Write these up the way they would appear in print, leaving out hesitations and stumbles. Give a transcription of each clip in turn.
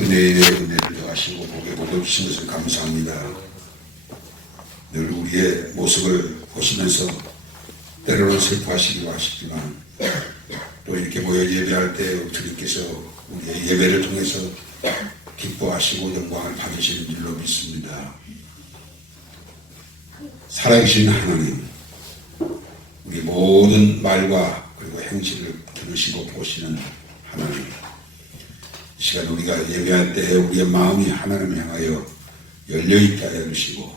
은혜에 은혜를 더하시고 복에 복을 주신 것을 감사합니다. 늘 우리의 모습을 보시면서 때로는 슬퍼하시기도 하시지만 또 이렇게 모여 예배할 때 주님께서 우리의 예배를 통해서 기뻐하시고 영광을 받으시는 줄로 믿습니다. 살아계신 하나님, 우리 모든 말과 그리고 행실을 들으시고 보시는 하나님, 이 시간 우리가 예배할 때 우리의 마음이 하나님을 향하여 열려있게 하여 주시고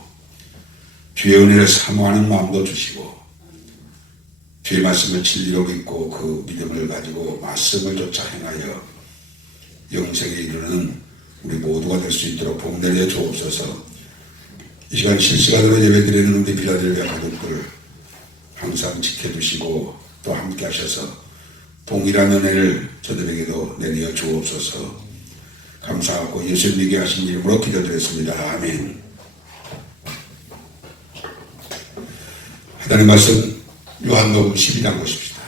주의 은혜를 사모하는 마음도 주시고 주의 말씀을 진리로 믿고 그 믿음을 가지고 말씀을 쫓아 행하여 영생에 이르는 우리 모두가 될 수 있도록 복 내려 주옵소서. 이 시간 실시간으로 예배드리는 우리 빌라델비아 가족들 항상 지켜주시고 또 함께 하셔서 동일한 은혜를 저들에게도 내려 주옵소서. 감사하고 예수 믿게 하신 이름으로 기도드렸습니다. 아멘. 하나님 말씀 요한복음 12장 보십시다.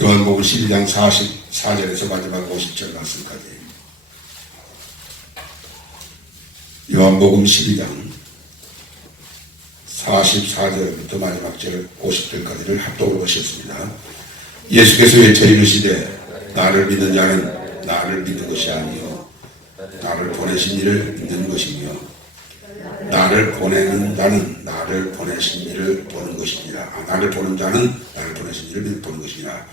요한복음 12장 44절에서 마지막 50절 말씀까지. 요한복음 12장 44절부터 마지막 절 50절까지를 합독으로 보셨습니다. 예수께서 외쳐 이르시되 나를 믿는 자는 나를 믿는 것이 아니요 나를 보내신 이를 믿는 것이며 나를 보내는 자는 나를 보내신 이를 보는 것이니라. 나를 보는 자는 나를 보내신 이를 보는 것이니라.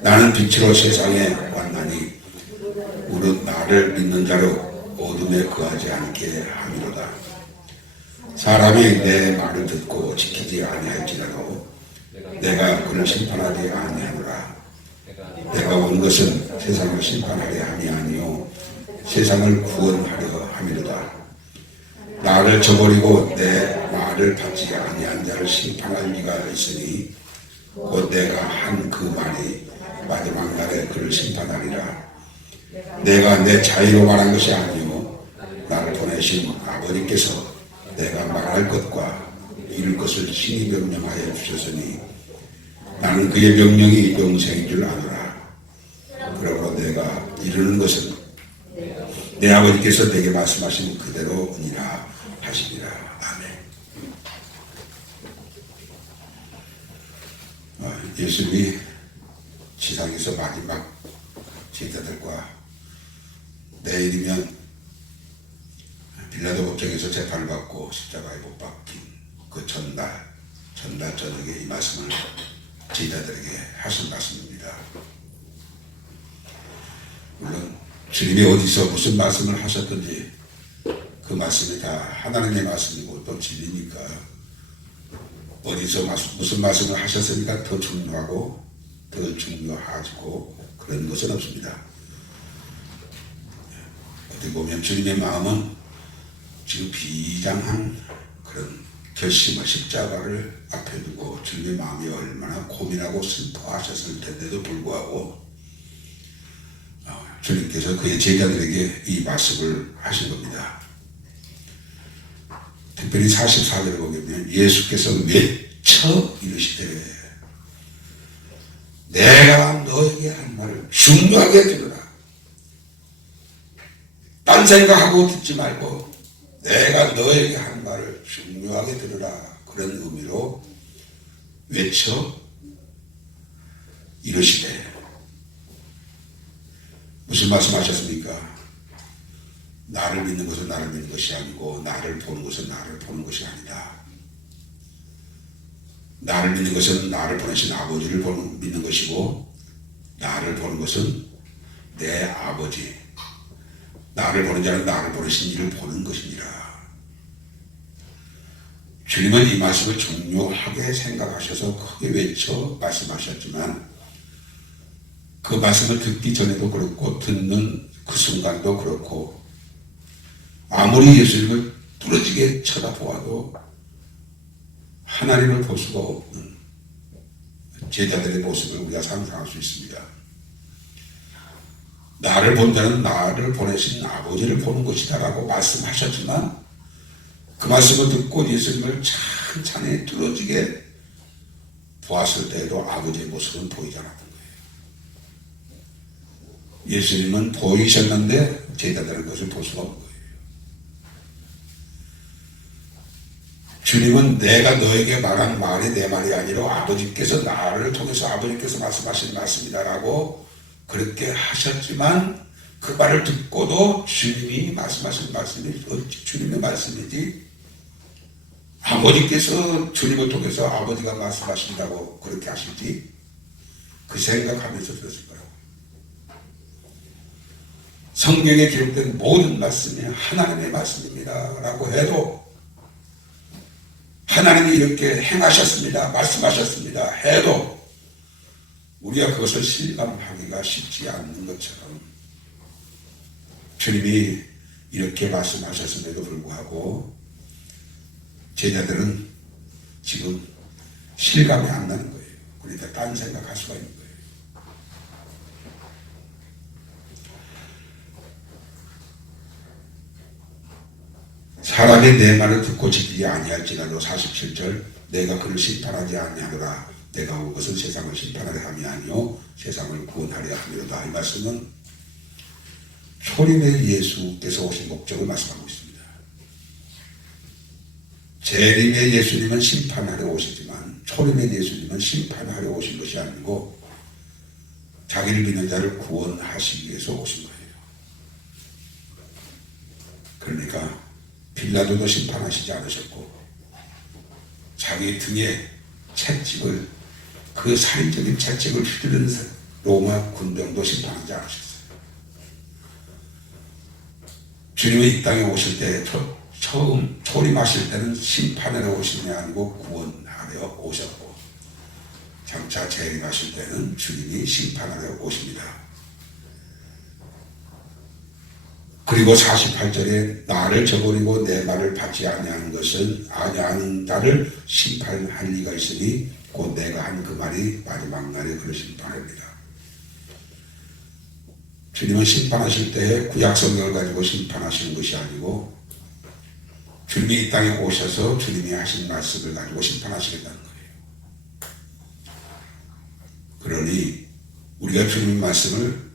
나는 빛으로 세상에 왔나니 무릇 나를 믿는 자로 어둠에 거하지 않게 함이로다. 사람이 내 말을 듣고 지키지 아니할지라도 내가 그를 심판하지 아니하노라. 내가 온 것은 세상을 심판하려 함이 아니요 세상을 구원하려 함이로다. 나를 저버리고 내 말을 받지 아니한 자를 심판할 이가 있으니 곧 내가 한 그 말이 마지막 날에 그를 심판하리라. 내가 내 자의로 말한 것이 아니요 나를 보내신 아버지께서 내가 말할 것과 이룰 것을 신이 명령하여 주셨으니 나는 그의 명령이 영생인 줄 아노라. 그러므로 내가 이루는 것은 내 아버지께서 내게 말씀하신 그대로니라 하시니라. 아멘. 예수님이 지상에서 마지막 제자들과 내일이면 빌라도 법정에서 재판을 받고 십자가에 못 박힌 그 전날 저녁에 이 말씀을 제자들에게 하신 말씀입니다. 물론 주님이 어디서 무슨 말씀을 하셨든지 그 말씀이 다 하나님의 말씀이고 또 진리니까 어디서 무슨 말씀을 하셨으니까 더 중요하고 더 중요하고 그런 것은 없습니다. 어떻게 보면 주님의 마음은 지금 비장한 그런 결심을 십자가를 앞에 두고 주님의 마음이 얼마나 고민하고 슬퍼하셨을 텐데도 불구하고 주님께서 그의 제자들에게 이 말씀을 하신 겁니다. 특별히 44절에 보면 예수께서 외쳐 이르시되 내가 너에게 한 말을 중요하게 들으라. 딴 생각하고 듣지 말고 내가 너에게 한 말을 중요하게 들으라. 그런 의미로 외쳐 이르시되 무슨 말씀하셨습니까? 나를 믿는 것은 나를 믿는 것이 아니고 나를 보는 것은 나를 보는 것이 아니다. 나를 믿는 것은 나를 보내신 아버지를 믿는 것이고 나를 보는 것은 내 아버지, 나를 보는 자는 나를 보내신 이를 보는 것이니라. 주님은 이 말씀을 중요하게 생각하셔서 크게 외쳐 말씀하셨지만 그 말씀을 듣기 전에도 그렇고 듣는 그 순간도 그렇고 아무리 예수님을 뚫어지게 쳐다보아도 하나님을 볼 수가 없는 제자들의 모습을 우리가 상상할 수 있습니다. 나를 본 자는 나를 보내신 아버지를 보는 것이다 라고 말씀하셨지만 그 말씀을 듣고 예수님을 찬찬히 뚫어지게 보았을 때에도 아버지의 모습은 보이지 않았던 거예요. 예수님은 보이셨는데 제자들은 그것을 볼 수가 없는 거예요. 주님은 내가 너에게 말한 말이 내 말이 아니라 아버지께서 나를 통해서 아버지께서 말씀하신 말씀이다라고 그렇게 하셨지만 그 말을 듣고도 주님이 말씀하신 말씀이 어찌 주님의 말씀이지 아버지께서 주님을 통해서 아버지가 말씀하신다고 그렇게 하실지 그 생각하면서 들었을 거라고. 성경에 기록된 모든 말씀이 하나님의 말씀입니다 라고 해도 하나님이 이렇게 행하셨습니다 말씀하셨습니다 해도 우리가 그것을 실감하기가 쉽지 않는 것처럼 주님이 이렇게 말씀하셨음에도 불구하고 제자들은 지금 실감이 안 나는 거예요. 그러니까 딴 생각할 수가 있는 거예요. 사람이 내 말을 듣고 지키지 아니할지라도 47절 내가 그를 심판하지 아니하노라 내가 온 것은 세상을 심판하려 함이 아니요 세상을 구원하려 함이로다. 이 말씀은 초림의 예수께서 오신 목적을 말씀하고 있습니다. 재림의 예수님은 심판하려 오시지만 초림의 예수님은 심판하려 오신 것이 아니고 자기를 믿는 자를 구원하시기 위해서 오신 거예요. 그러니까 빌라도도 심판하시지 않으셨고 자기 등에 채찍을 그 살인적인 채찍을 휘두르는 로마 군병도 심판하지 않으셨어요. 주님이 이 땅에 오실 때 처음 초림하실 때는 심판하러 오신 게 아니고 구원하러 오셨고 장차 재림하실 때는 주님이 심판하러 오십니다. 그리고 48절에 나를 저버리고 내 말을 받지 아니하는 것은 아니하는 자를 심판할 리가 있으니 곧 내가 한 그 말이 마지막 날에 그를 심판합니다. 주님은 심판하실 때에 구약성경을 가지고 심판하시는 것이 아니고 주님이 이 땅에 오셔서 주님이 하신 말씀을 가지고 심판하시겠다는 거예요. 그러니 우리가 주님의 말씀을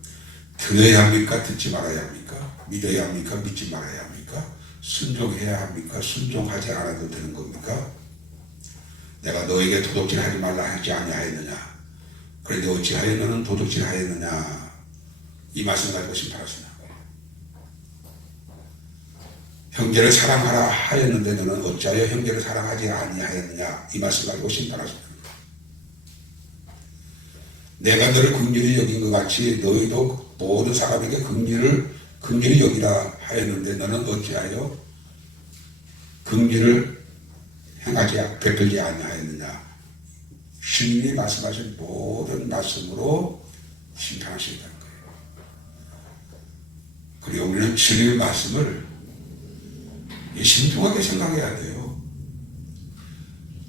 들어야 합니까? 듣지 말아야 합니까? 믿어야 합니까? 믿지 말아야 합니까? 순종해야 합니까? 순종하지 않아도 되는 겁니까? 내가 너에게 도둑질 하지 말라 하지 아니하였느냐? 그런데 어찌하여 너는 도둑질 하였느냐? 이 말씀 가지고 심판하시는 거예요. 형제를 사랑하라 하였는데 너는 어찌하여 형제를 사랑하지 아니하였느냐? 이 말씀 가지고 심판하시는 거예요. 내가 너를 긍휼히 여긴 것 같이 너희도 모든 사람에게 긍휼히 여기라 하였는데 너는 어찌하여 긍휼을 행하지 베풀지 아니하였느냐? 주님이 말씀하신 모든 말씀으로 심판하시겠다는 거예요. 그리고 우리는 주님의 말씀을 신중하게 생각해야 돼요.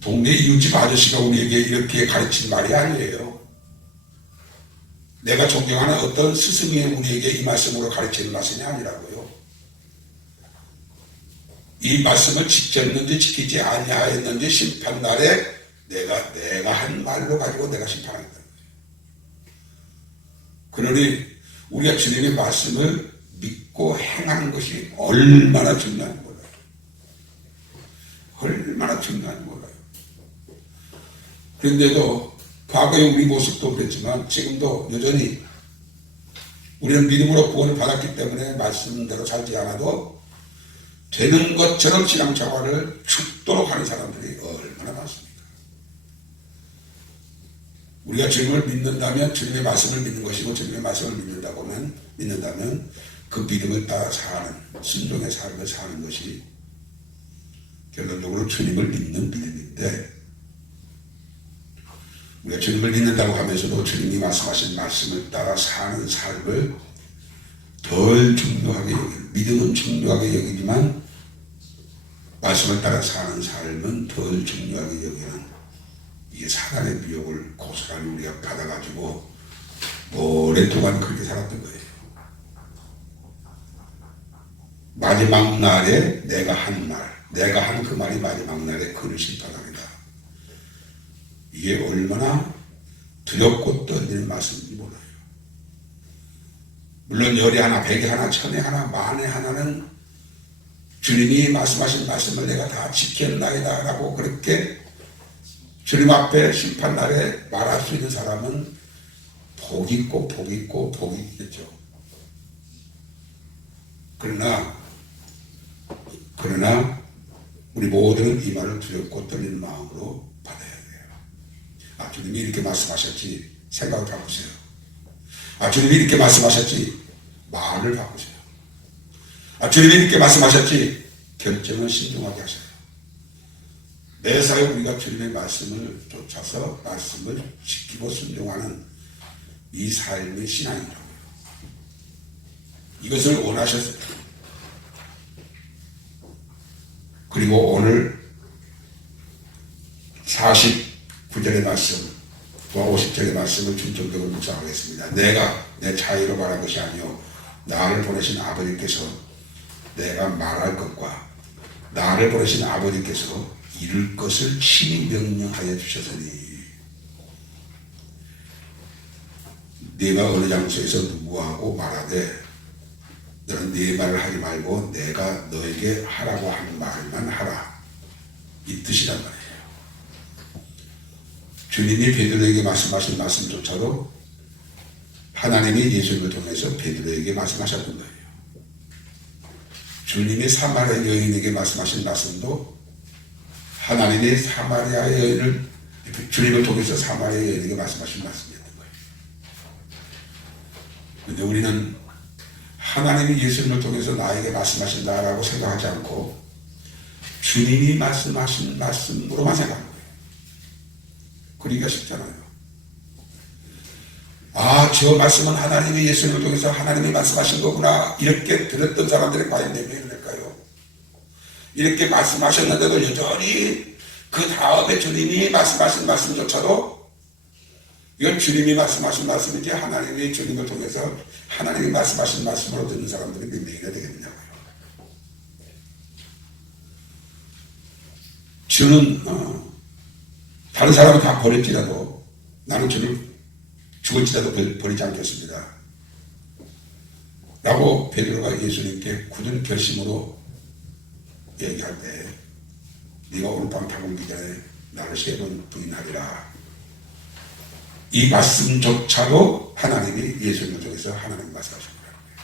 동네 이웃집 아저씨가 우리에게 이렇게 가르친 말이 아니에요. 내가 존경하는 어떤 스승이 우리에게 이 말씀으로 가르치는 말씀이 아니라고요. 이 말씀을 지켰는지 지키지 아니하였는지 심판날에 내가 한 말로 가지고 내가 심판하겠다는 거예요. 그러니 우리가 주님의 말씀을 믿고 행하는 것이 얼마나 중요한지 몰라요. 얼마나 중요한지 몰라요. 그런데도 과거의 우리 모습도 그랬지만 지금도 여전히 우리는 믿음으로 구원을 받았기 때문에 말씀대로 살지 않아도 되는 것처럼 신앙생활을 죽도록 하는 사람들이 얼마나 많습니까? 우리가 주님을 믿는다면 주님의 말씀을 믿는 것이고 주님의 말씀을 믿는다면 그 믿음을 따라 사는 순종의 삶을 사는 것이 결론적으로 주님을 믿는 믿음인데 우리가 주님을 믿는다고 하면서도 주님이 말씀하신 말씀을 따라 사는 삶을 덜 중요하게 믿음은 중요하게 여기지만 말씀을 따라 사는 삶은 덜 중요하게 여기는 이게 사단의 미혹을 고스란히 우리가 받아가지고 오랫동안 그렇게 살았던 거예요. 마지막 날에 내가 한 그 말이 마지막 날에 그를 심판합니다. 이게 얼마나 두렵고 떨리는 말씀인지 몰라요. 물론 열이 하나, 백이 하나, 천이 하나, 만에 하나는 주님이 말씀하신 말씀을 내가 다 지켰나이다 라고 그렇게 주님 앞에 심판날에 말할 수 있는 사람은 복 있고 복 있고 복이 있겠죠. 그러나 우리 모두는 이 말을 두렵고 떨리는 마음으로 받아야 돼요. 아, 주님이 이렇게 말씀하셨지 생각을 바꾸세요. 아, 주님이 이렇게 말씀하셨지 말을 바꾸세요. 아, 주님이 이렇게 말씀하셨지 결정을 신중하게 하세요. 매사에 우리가 주님의 말씀을 쫓아서 말씀을 지키고 순종하는 이 삶의 신앙이라고요. 이것을 원하셨어요. 그리고 오늘 49절의 말씀, 50절의 말씀을 중점적으로 묵상하겠습니다. 내가 내 자유로 말한 것이 아니요 나를 보내신 아버지께서 내가 말할 것과 나를 보내신 아버지께서 이룰 것을 친히 명령하여 주셨으니 네가 어느 장소에서 누구하고 말하되 너는 네 말을 하지 말고 내가 너에게 하라고 하는 말만 하라, 이 뜻이란 말이에요. 주님이 베드로에게 말씀하신 말씀조차도 하나님이 예수님을 통해서 베드로에게 말씀하셨던 거예요. 주님이 사마리아 여인에게 말씀하신 말씀도 하나님이 사마리아 여인을 주님을 통해서 사마리아 여인에게 말씀하신 말씀이었던 거예요. 그런데 우리는 하나님이 예수님을 통해서 나에게 말씀하신다라고 생각하지 않고 주님이 말씀하신 말씀으로만 생각하는 거예요. 그러기가 쉽잖아요. 아, 저 말씀은 하나님이 예수님을 통해서 하나님이 말씀하신 거구나, 이렇게 들었던 사람들이 과연 몇 명이 될까요? 이렇게 말씀하셨는데도 여전히 그 다음에 주님이 말씀하신 말씀조차도 이건 주님이 말씀하신 말씀이지 하나님이 주님을 통해서 하나님이 말씀하신 말씀으로 듣는 사람들이 몇 명이나 되겠느냐고요. 주는 다른 사람은 다 버릴지라도 나는 주를 죽을지라도 버리지 않겠습니다 라고 베드로가 예수님께 굳은 결심으로 얘기할 때 네가 오늘 밤 다물기 전에 나를 3번 부인하리라, 이 말씀조차도 하나님이 예수님을 통해서 하나님 말씀하신 거라는 거예요.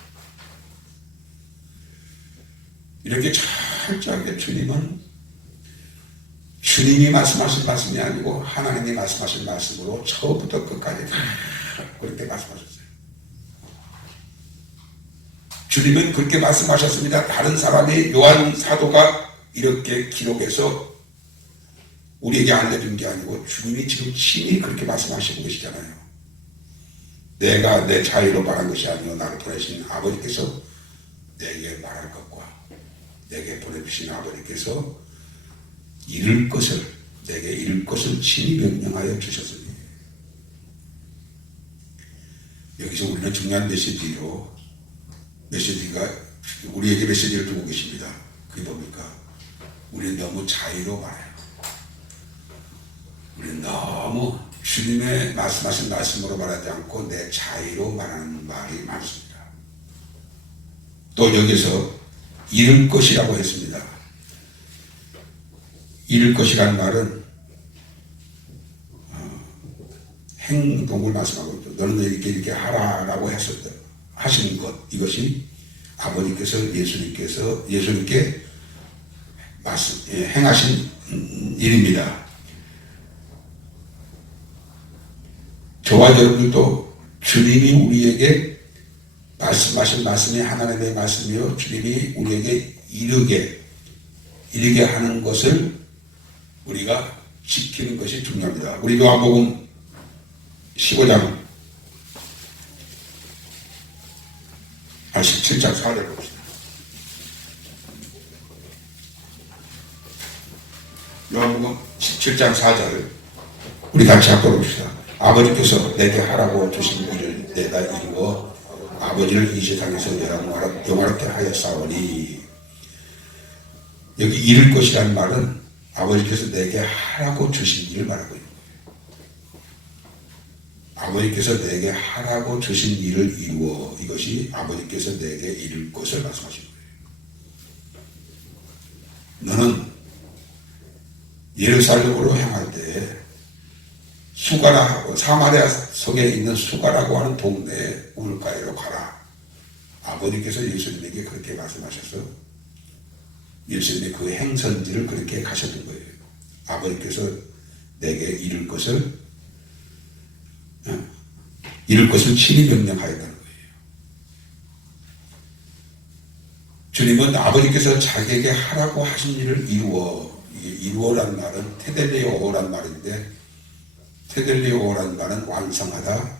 이렇게 철저하게 주님이 말씀하신 말씀이 아니고 하나님이 말씀하신 말씀으로 처음부터 끝까지 그렇게 말씀하셨어요. 주님은 그렇게 말씀하셨습니다. 다른 사람이 요한 사도가 이렇게 기록해서 우리에게 알려준 게 아니고 주님이 지금 친히 그렇게 말씀하시고 계시잖아요. 내가 내 자유로 말한 것이 아니요 나를 보내신 아버지께서 내게 말할 것과 내게 보내주신 아버지께서 내게 이룰 것을 친히 명령하여 주셨으니. 여기서 우리는 중요한 메시지가 우리에게 메시지를 두고 계십니다. 그게 뭡니까? 우리는 너무 자유로 말해요. 우리는 너무 주님의 말씀하신 말씀으로 말하지 않고 내 자유로 말하는 말이 많습니다. 또 여기서 이룰 것이라고 했습니다. 이룰 것이라는 말은 행동을 말씀하고 있죠. 너는 이렇게 하라라고 하시는 것, 이것이 아버지께서 예수님께 행하신 일입니다. 저와 여러분들도 주님이 우리에게 말씀하신 말씀이 하나님의 말씀이요 주님이 우리에게 이르게 하는 것을 우리가 지키는 것이 중요합니다. 우리 요한복음 15장 17장 4절 봅시다. 요한복음 17장 4절 우리 같이 합독 봅시다. 아버지께서 내게 하라고 주신 일을 내가 이루어 아버지를 이 세상에서 영화롭게 하였사오니. 여기 이룰 것이라는 말은 아버지께서 내게 하라고 주신 일을 말하고 있는 거예요. 아버지께서 내게 하라고 주신 일을 이루어. 이것이 아버지께서 내게 이룰 것을 말씀하신 거예요. 너는 예루살렘으로 향할 때 수가라하고 사마리아 속에 있는 수가라고 하는 동네에 우물가에로 가라. 아버지께서 예수님에게 그렇게 말씀하셔서 예수님의 그 행선지를 그렇게 가셨던 거예요. 아버지께서 내게 이룰 것을 친히 명령하였다는 거예요. 주님은 아버지께서 자기에게 하라고 하신 일을 이루어. 이루어란 말은 테델리오란 말인데, 테델리오란 말은 완성하다,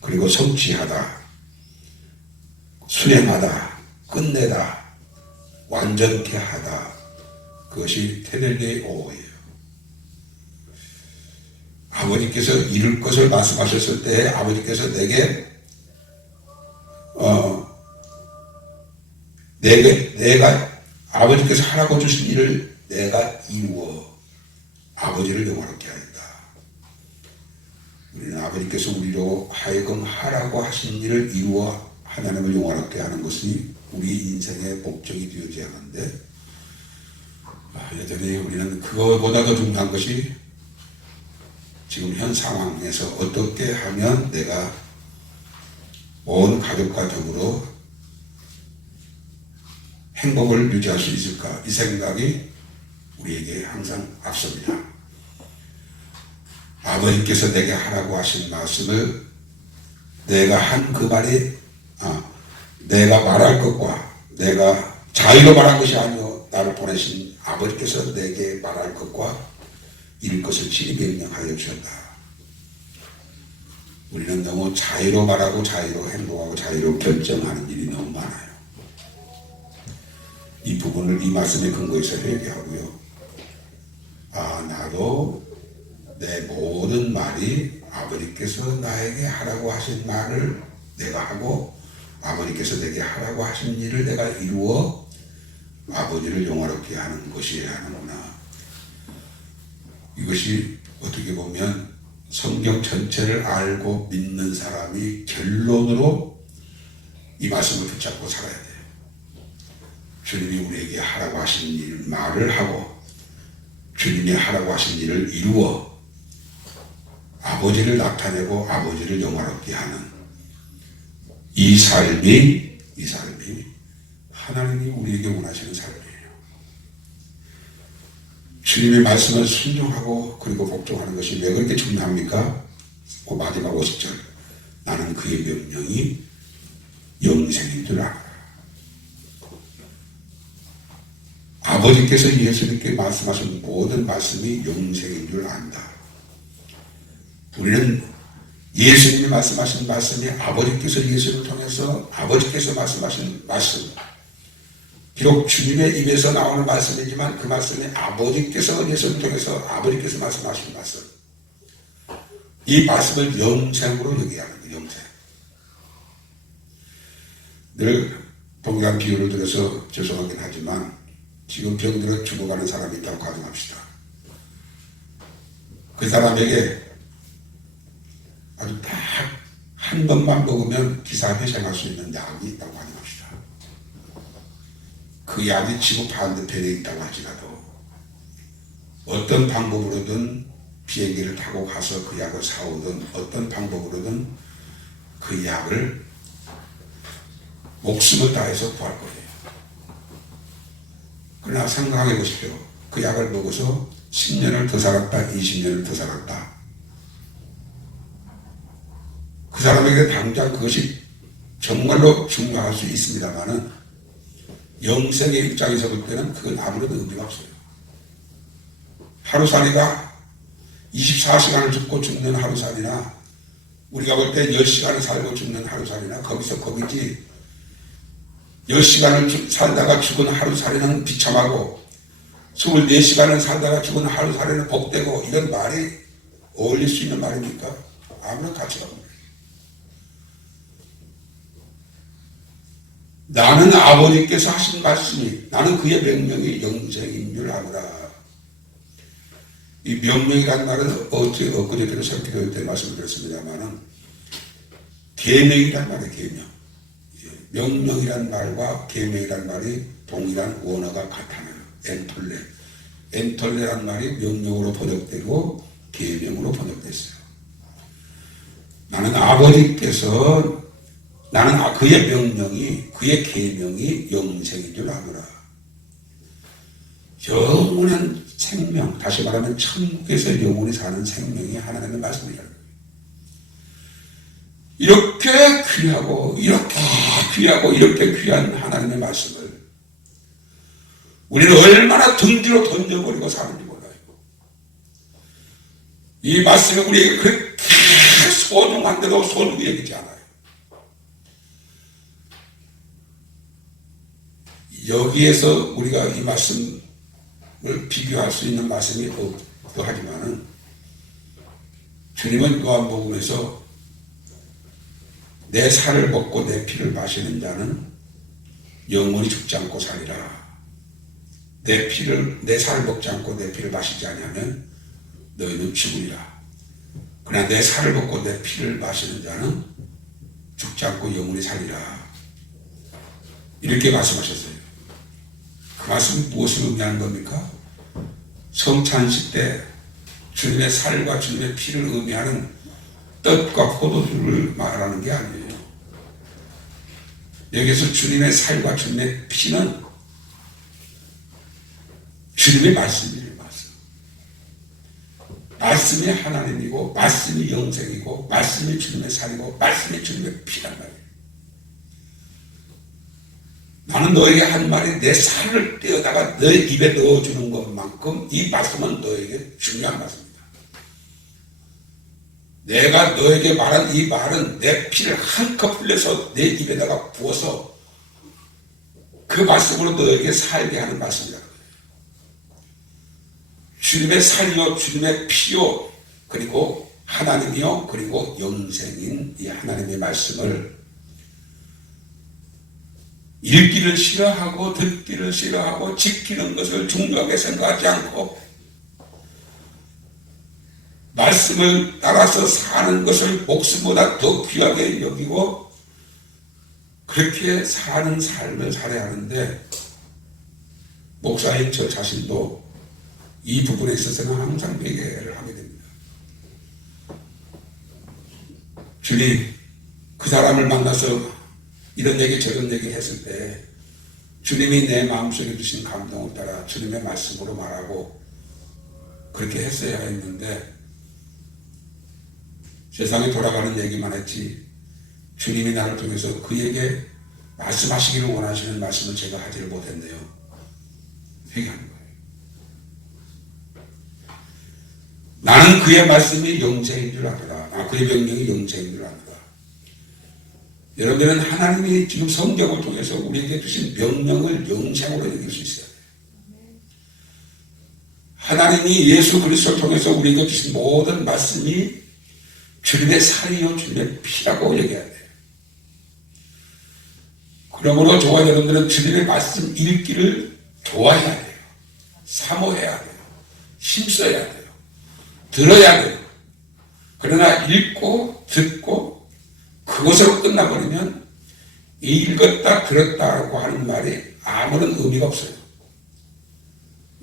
그리고 성취하다, 수행하다, 끝내다, 완전케 하다. 그것이 테델리오예요. 아버지께서 이룰 것을 말씀하셨을 때 아버지께서 내가 아버지께서 하라고 주신 일을 내가 이루어 아버지를 영화롭게 하였다. 우리는 아버지께서 우리로 하여금 하라고 하신 일을 이루어 하나님을 영화롭게 하는 것이 우리 인생의 목적이 되어져야 하는데, 여전히 우리는 그거보다 더 중요한 것이 지금 현 상황에서 어떻게 하면 내가 온 가족과 더불어 행복을 유지할 수 있을까? 이 생각이 우리에게 항상 앞섭니다. 아버지께서 내게 하라고 하신 말씀을 내가 한 그 말이 내가 말할 것과 내가 자유로 말한 것이 아니오 나를 보내신 아버지께서 내게 말할 것과 이룰 것을 친히 명령하여 주셨다. 우리는 너무 자유로 말하고 자유로 행동하고 자유로 결정하는 일이 너무 많아요. 이 부분을 이 말씀의 근거에서 회개하고요. 나도 내 모든 말이 아버지께서 나에게 하라고 하신 말을 내가 하고 아버지께서 내게 하라고 하신 일을 내가 이루어 아버지를 영화롭게 하는 것이어야 하는구나. 이것이 어떻게 보면 성경 전체를 알고 믿는 사람이 결론으로 이 말씀을 붙잡고 살아야 돼요. 주님이 우리에게 하라고 하신 일, 말을 하고 주님이 하라고 하신 일을 이루어 아버지를 나타내고 아버지를 영화롭게 하는 이 삶이 하나님이 우리에게 원하시는 삶이에요. 주님의 말씀을 순종하고 그리고 복종하는 것이 왜 그렇게 중요합니까? 그 마지막 50절. 나는 그의 명령이 영생인 줄 알아. 아버지께서 예수님께 말씀하신 모든 말씀이 영생인 줄 안다. 우리는 예수님이 말씀하신 말씀이 아버지께서 예수를 통해서 아버지께서 말씀하신 말씀, 비록 주님의 입에서 나오는 말씀이지만 그 말씀이 아버지께서 예수를 통해서 아버지께서 말씀하신 말씀, 이 말씀을 영생으로 여겨야 하는 거예요. 영생. 늘 동일한 비유를 들어서 죄송하긴 하지만 지금 병들어 죽어가는 사람이 있다고 가정합시다. 그 사람에게 아주 딱 한 번만 먹으면 기사회생할 수 있는 약이 있다고 가정합시다. 그 약이 지구 반대편에 있다고 할지라도 어떤 방법으로든 비행기를 타고 가서 그 약을 사오든 어떤 방법으로든 그 약을 목숨을 다해서 구할 거예요. 그러나 생각해 보십시오. 그 약을 먹어서 10년을 더 살았다, 20년을 더 살았다. 그 사람에게 당장 그것이 정말로 중요할 수 있습니다만은 영생의 입장에서 볼 때는 그건 아무래도 의미가 없어요. 하루살이가 24시간을 죽고 죽는 하루살이나 우리가 볼 때 10시간을 살고 죽는 하루살이나 거기서 거기지 10시간을 살다가 죽은 하루살이는 비참하고 24시간을 살다가 죽은 하루살이는 복되고 이런 말이 어울릴 수 있는 말입니까? 아무런 가치가 없는 거예요. 나는 아버지께서 하신 말씀이 나는 그의 명령이 영생인 줄 아노라. 이 명령이라는 말은 엊그저께도 설교회 때 말씀을 드렸습니다만은 계명이란 말이에요. 계명. 명령이란 말과 계명이란 말이 동일한 원어가 같아요. 엔톨레란 말이 명령으로 번역되고 계명으로 번역됐어요. 나는 아버지께서 그의 명령이 그의 계명이 영생인 줄 아노라. 영원한 생명, 다시 말하면 천국에서 영원히 사는 생명이 하나님의 말씀이라는 거예요. 이렇게 귀하고 이렇게 귀한 하나님의 말씀을 우리는 얼마나 등 뒤로 던져버리고 사는지 몰라요. 이 말씀이 우리에게 그렇게 소중한데도 소중히 여기지 않아요. 여기에서 우리가 이 말씀을 비교할 수 있는 말씀이 없더 하지만은 주님은 요한복음에서 내 살을 먹고 내 피를 마시는 자는 영원히 죽지 않고 살리라. 내 살을 먹지 않고 내 피를 마시지 아니하면 너희는 죽으리라. 그러나 내 살을 먹고 내 피를 마시는 자는 죽지 않고 영원히 살리라. 이렇게 말씀하셨어요. 그 말씀은 무엇을 의미하는 겁니까? 성찬식 때 주님의 살과 주님의 피를 의미하는 떡과 포도주를 말하는 게 아니에요. 여기서 주님의 살과 주님의 피는 주님의 말씀이에요. 말씀이 하나님이고 말씀이 영생이고 말씀이 주님의 살이고 말씀이 주님의 피란 말이에요. 나는 너에게 한 말이 내 살을 떼어다가 너의 입에 넣어주는 것만큼 이 말씀은 너에게 중요한 말씀입니다. 내가 너에게 말한 이 말은 내 피를 한컵 흘려서 내 입에다가 부어서 그 말씀으로 너에게 살게 하는 말씀이다. 주님의 살이요 주님의 피요 그리고 하나님이요 그리고 영생인 이 하나님의 말씀을 읽기를 싫어하고 듣기를 싫어하고 지키는 것을 중요하게 생각하지 않고 말씀을 따라서 사는 것을 목숨보다 더 귀하게 여기고 그렇게 사는 삶을 살아야 하는데 목사인 저 자신도 이 부분에 있어서는 항상 회개를 하게 됩니다. 주님, 그 사람을 만나서 이런 얘기 저런 얘기 했을 때 주님이 내 마음속에 주신 감동을 따라 주님의 말씀으로 말하고 그렇게 했어야 했는데 세상에 돌아가는 얘기만 했지 주님이 나를 통해서 그에게 말씀하시기를 원하시는 말씀을 제가 하지를 못했네요. 회개하는 거예요. 나는 그의 말씀이 영생인 줄 압니다. 그의 명령이 영생인 줄 압니다. 여러분들은 하나님이 지금 성경을 통해서 우리에게 주신 명령을 영생으로 여길 수 있어야 돼요. 하나님이 예수 그리스도를 통해서 우리에게 주신 모든 말씀이 주님의 살이요 주님의 피라고 얘기해야 돼요. 그러므로 저와 여러분들은 주님의 말씀 읽기를 좋아해야 돼요. 사모해야 돼요. 힘써야 돼요. 들어야 돼요. 그러나 읽고 듣고 그것으로 끝나버리면 읽었다 들었다고 하는 말이 아무런 의미가 없어요.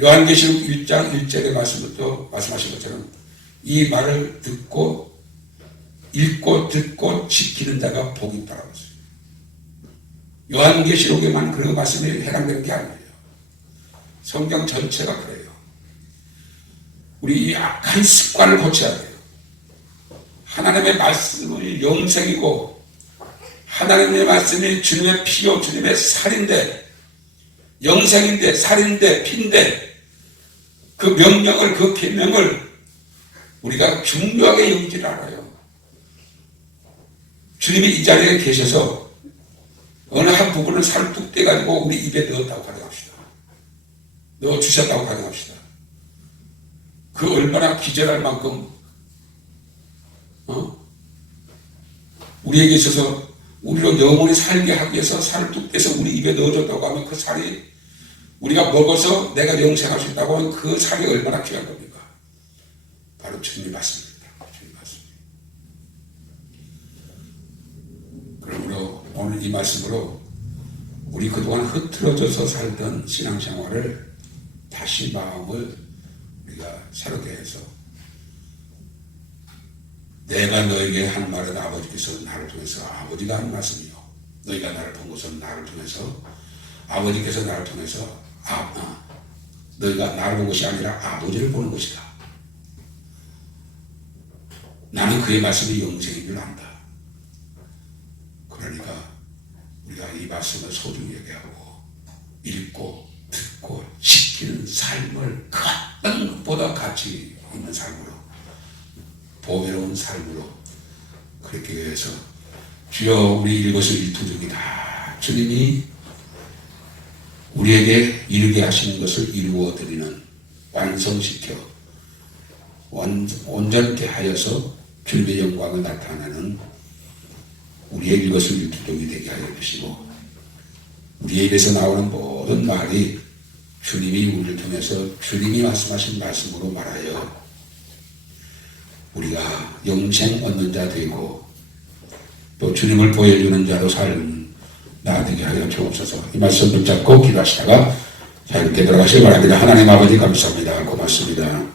요한계시록 1장 1절의 말씀부터 말씀하신 것처럼 이 말을 듣고 읽고 듣고 지키는 자가 복이 있다라고 했어요. 요한계시록에만 그런 말씀이 해당되는 게 아니에요. 성경 전체가 그래요. 우리 이 악한 습관을 고쳐야 돼요. 하나님의 말씀이 영생이고 하나님의 말씀이 주님의 피요 주님의 살인데 영생인데 살인데 피인데 그 명령을 그 계명을 우리가 중요하게 여기질 않아요. 주님이 이 자리에 계셔서 어느 한 부분을 살뚝 떼가지고 우리 입에 넣었다고 가정합시다. 넣어주셨다고 가정합시다. 그 얼마나 기절할 만큼 우리에게 있어서 우리로 영원히 살게 하기 위해서 살을 뚝 떼서 우리 입에 넣어줬다고 하면 그 살이 우리가 먹어서 내가 영생할 수 있다고 하면 그 살이 얼마나 귀한 겁니까? 바로 주님의 말씀입니다. 주님의 말씀. 그러므로 오늘 이 말씀으로 우리 그동안 흐트러져서 살던 신앙생활을 다시 마음을 우리가 새롭게 해서 내가 너에게 한 말은 아버지께서 나를 통해서 아버지가 한 말씀이요 너희가 나를 본 것은 나를 통해서 아버지께서 나를 통해서 너희가 나를 본 것이 아니라 아버지를 보는 것이다. 나는 그의 말씀이 영생인 줄 안다. 그러니까 우리가 이 말씀을 소중히 여겨하고 읽고 듣고 지키는 삶을 그 어떤 것보다 가치 있는 삶으로 보배로운 삶으로 그렇게 해서 주여 우리 이것을 일투족이다. 주님이 우리에게 이루게 하시는 것을 이루어드리는 완성시켜 온전케 하여서 주님의 영광을 나타내는 우리의 이것을 일투족이 되게 하여 주시고 우리의 입에서 나오는 모든 말이 주님이 우리를 통해서 주님이 말씀하신 말씀으로 말하여 우리가 영생 얻는 자 되고 또 주님을 보여주는 자로 살는 나 되게 하여 주옵소서. 이 말씀 붙잡고 기도하시다가 자유롭게 들어가시기 바랍니다. 하나님 아버지 감사합니다. 고맙습니다.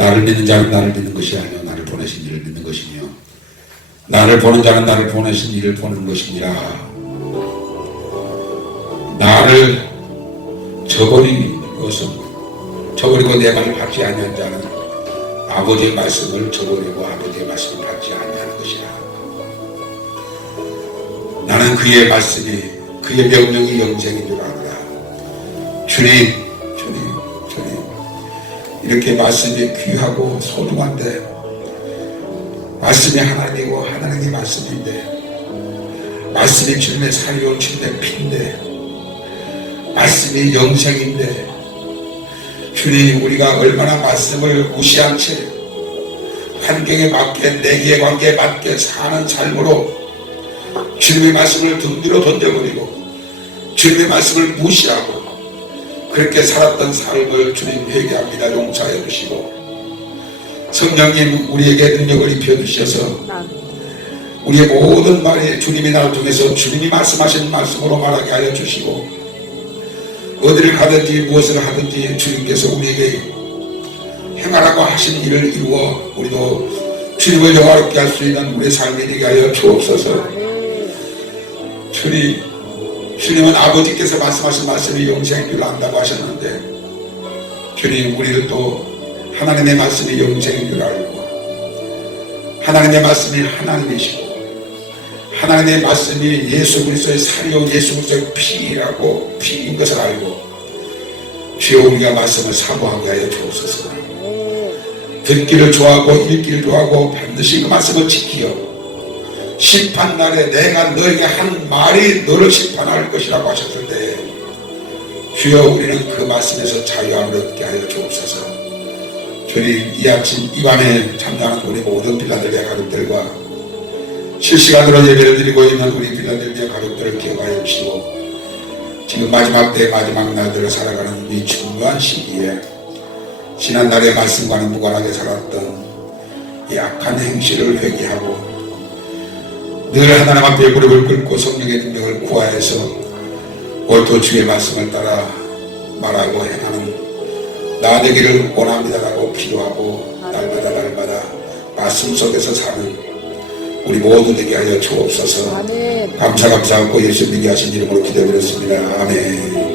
나를 믿는 자는 나를 믿는 것이 아니요 나를 보내신 이를 믿는 것이며 나를 보는 자는 나를 보내신 이를 보는 것이니라. 나를 저버리고 내 말을 받지 아니한 자는 아버지의 말씀을 저버리고 아버지의 말씀을 받지 아니하는 것이라. 나는 그의 말씀이 그의 명령이 영생인 줄 아노라. 주님 이렇게 말씀이 귀하고 소중한데 말씀이 하나님이고 하나님의 말씀인데 말씀이 주님의 살이요 주님의 피인데 말씀이 영생인데 주님 우리가 얼마나 말씀을 무시한 채 환경에 맞게 내기의 관계에 맞게 사는 삶으로 주님의 말씀을 등 뒤로 던져버리고 주님의 말씀을 무시하고 그렇게 살았던 삶을 주님 회개합니다. 용서하여 주시고 성령님 우리에게 능력을 입혀주셔서 우리의 모든 말에 주님이 나를 통해서 주님이 말씀하신 말씀으로 말하게 하여 주시고 어디를 가든지 무엇을 하든지 주님께서 우리에게 행하라고 하신 일을 이루어 우리도 주님을 영화롭게 할 수 있는 우리의 삶이 되게 하여 주옵소서. 주님은 아버지께서 말씀하신 말씀이 영생인 줄 안다고 하셨는데 주님 우리는 또 하나님의 말씀이 영생인 줄 알고 하나님의 말씀이 하나님이시고 하나님의 말씀이 예수 그리스도의 살이요 예수 그리스도의 피라고 피인 것을 알고 주여 우리가 말씀을 사모하게 하여 주옵소서. 듣기를 좋아하고 읽기를 좋아하고 반드시 그 말씀을 지키어 심판날에 내가 너에게 한 말이 너를 심판할 것이라고 하셨을 때 주여 우리는 그 말씀에서 자유함을 얻게 하여 주옵소서. 주님 이 아침 이 밤에 참여하는 우리 모든 빌라델비아 가족들과 실시간으로 예배를 드리고 있는 우리 빌라델비아 가족들을 기억하여 주시고 지금 마지막 때 마지막 날들을 살아가는 이 중요한 시기에 지난날의 말씀과는 무관하게 살았던 이 악한 행실을 회개하고 늘 하나님 앞에 무릎을 꿇고 성령의 능력을 구하여서 오늘도 주의 말씀을 따라 말하고 행하는 나 되기를 원합니다라고 기도하고 날마다 말씀 속에서 사는 우리 모두 되게 하여 주옵소서. 감사하고 예수님이 하신 이름으로 기도드렸습니다. 아멘.